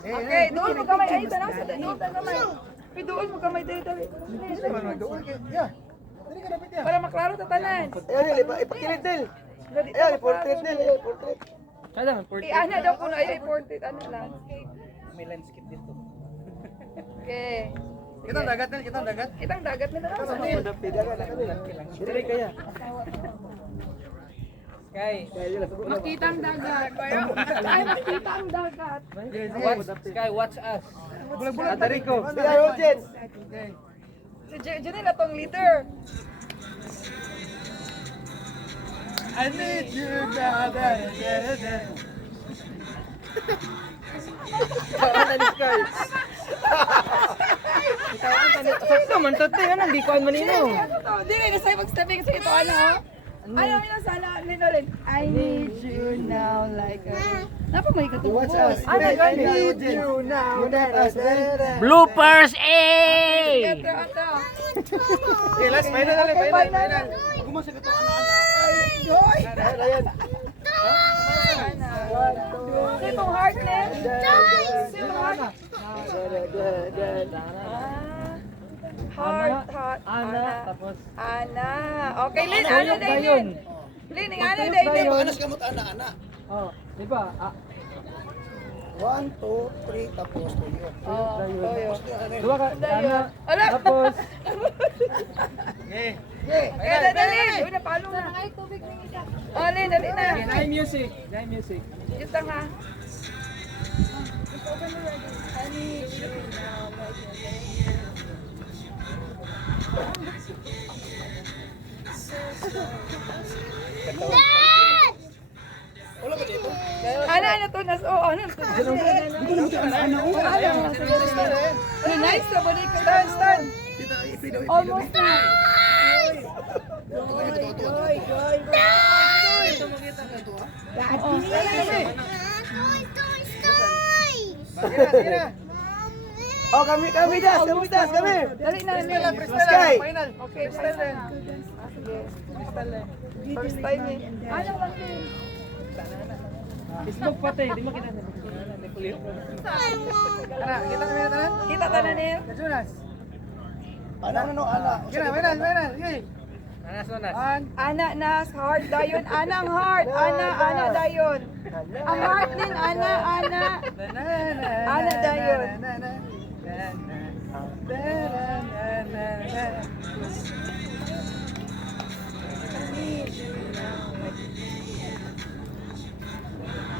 Okay, doon mo kamay. Ay, tanang sa doon kamay. Doon mo kamay dali. Para maklaro ta tanan. Ayan, ipakilid nil. Ayan, portrait nil. Portrait. Ana daw kuno ay portrait ano lang. May landscape dito. Okay. Kitang dagat nil, kitang dagat. Kitang dagat nila na. Dili kaya. Sky. Makita ang dagat. Ay, makita ang dagat. Sky, watch us. Bulag-bulag. Atarico. Kaya Eugene. Si Janelle na tong leader. I need you now. Sakto man tote ano di ko manino. Dili na say mag-stepping sa ito ano. Ano mi na sana nino rin. I need you now like a. Napa may katubos. I need you now. Bloopers Ito, ito. Last final na final. Gumasa ka to Ayan. Sino heart na? Sino heart? Heart. Ana tapos Ana. Okay, Lin. Ana Dayon. Lin, Ana Dayon. Panas kamot ana-ana. oh, di ba? 1, 2, 3, tapos tuyo. Oh, toyo. Dua ka ana Ala. tapos Kaya dali. Uy, napalo na. Oh, Lin, dali na. Dai music. Ito nga. I need you now like a Ana to nas ano to. Nice na balik ka. Stand. Almost na. Oh, kami das. Kami. Dali na. Sky. Okay, final. First time eh. Ano lang din. Facebook pati, di mo kita. Kita tanan niya. Ana. Ana nas heart dayon. Anang heart. Ana dayon. Ang heart din ana. Ana dayon.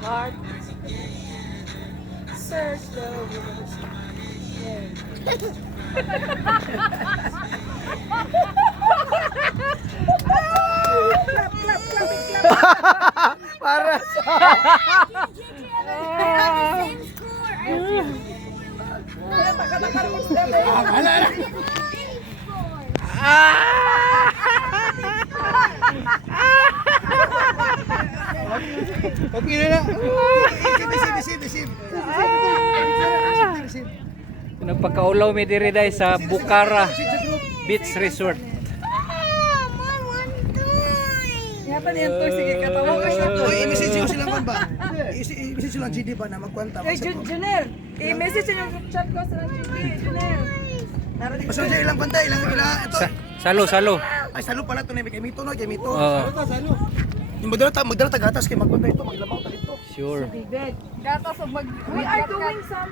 Heart. Search the universe. Para okay na. Bisip. Nagpakaulaw mi diri dai sa Bucara Beach Resort. Yata niyan to sige katawa ka siya to. I-message ko silang kan ba? I-message silang GD ba na magkwanta. Eh Junel, i-message niyo yung chat ko sa GD, Junel. Basta siya ilang kwanta, ilang ito. Salo. Ay, salo pala to na kay Mito no, kay Mito. Oo. Yung magdala tagatas kay magkwanta ito, maglabaw ta dito. Sure. Gatas o mag... We are doing some...